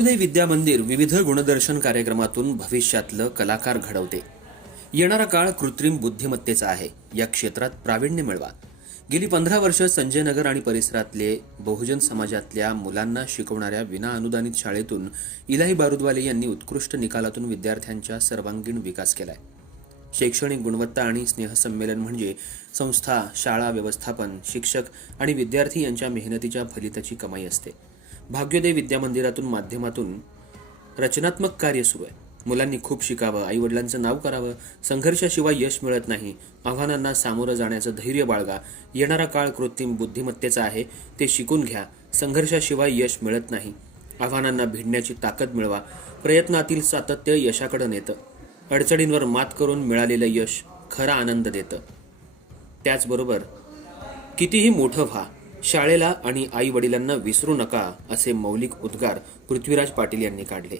भाग्योदय विद्या मंदिर विविध गुणदर्शन कार्यक्रमातून भविष्यातलं कलाकार घडवते. येणारा काळ कृत्रिम बुद्धिमत्तेचा आहे. या क्षेत्रात प्रावीण्य मिळवा. गेली 15 वर्ष संजयनगर आणि परिसरातले बहुजन समाजातल्या मुलांना शिकवणाऱ्या विना अनुदानित शाळेतून इलाही बारुदवाले यांनी उत्कृष्ट निकालातून विद्यार्थ्यांचा सर्वांगीण विकास केलाय. शैक्षणिक गुणवत्ता आणि स्नेहसंमेलन म्हणजे संस्था, शाळा व्यवस्थापन, शिक्षक आणि विद्यार्थी यांच्या मेहनतीच्या फलिताची कमाई असते. भाग्योदय विद्या मंदिरातून माध्यमातून रचनात्मक कार्य सुरू आहे. मुलांनी खूप शिकावं, आईवडिलांचं नाव करावं, संघर्षाशिवाय यश मिळत नाही, आव्हानांना सामोरं जाण्याचं धैर्य बाळगा. येणारा काळ कृत्रिम बुद्धिमत्तेचा आहे, ते शिकून घ्या. संघर्षाशिवाय यश मिळत नाही, आव्हानांना भिडण्याची ताकद मिळवा. प्रयत्नातील सातत्य यशाकडे नेतं. अडचणींवर मात करून मिळालेलं यश खरा आनंद देतं. त्याचबरोबर कितीही मोठं व्हा, शाळेला आणि आई वडिलांना विसरू नका, असे मौलिक उद्गार पृथ्वीराज पाटील यांनी काढले.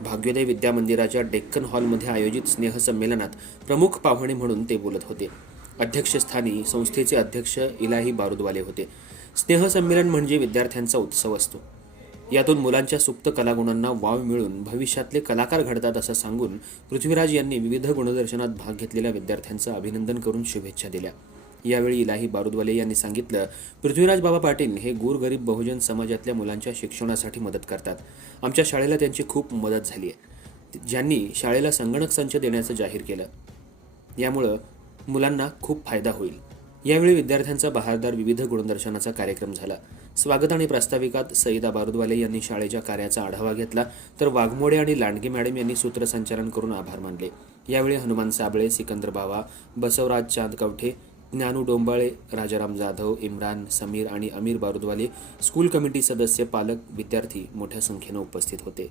भाग्योदय विद्या मंदिराच्या डेक्कन हॉलमध्ये आयोजित स्नेहसंमेलनात प्रमुख पाहुणे म्हणून ते बोलत होते. अध्यक्षस्थानी संस्थेचे अध्यक्ष इलाही बारुदवाले होते. स्नेहसंमेलन म्हणजे विद्यार्थ्यांचा उत्सव असतो. यातून मुलांच्या सुप्त कलागुणांना वाव मिळून भविष्यातले कलाकार घडतात असं सांगून पृथ्वीराज यांनी विविध गुणदर्शनात भाग घेतलेल्या विद्यार्थ्यांचं अभिनंदन करून शुभेच्छा दिल्या. यावेळी इलाही बारुदवाले यांनी सांगितलं, पृथ्वीराज बाबा पाटील हे गोरगरीब बहुजन समाजातल्या मुलांच्या शिक्षणासाठी मदत करतात. आमच्या शाळेला त्यांची खूप मदत झाली आहे. ज्यांनी शाळेला संगणक संच देण्याचं जाहीर केलं. यामुळं मुलांना खूप फायदा होईल. यावेळी विद्यार्थ्यांचा बहारदार विविध गुणदर्शनाचा कार्यक्रम झाला. स्वागत आणि प्रास्ताविकात सईदा बारुदवाले यांनी शाळेच्या कार्याचा आढावा घेतला, तर वाघमोडे आणि लांडगे मॅडम यांनी सूत्रसंचालन करून आभार मानले. यावेळी हनुमान साबळे, सिकंदर बावा, बसवराज चांद कवठे, ज्ञानू डोंबाळे, राजाराम जाधव, इम्रान, समीर आणि अमीर बारुदवाले, स्कूल कमिटी सदस्य, पालक, विद्यार्थी मोठ्या संख्येनं उपस्थित होते.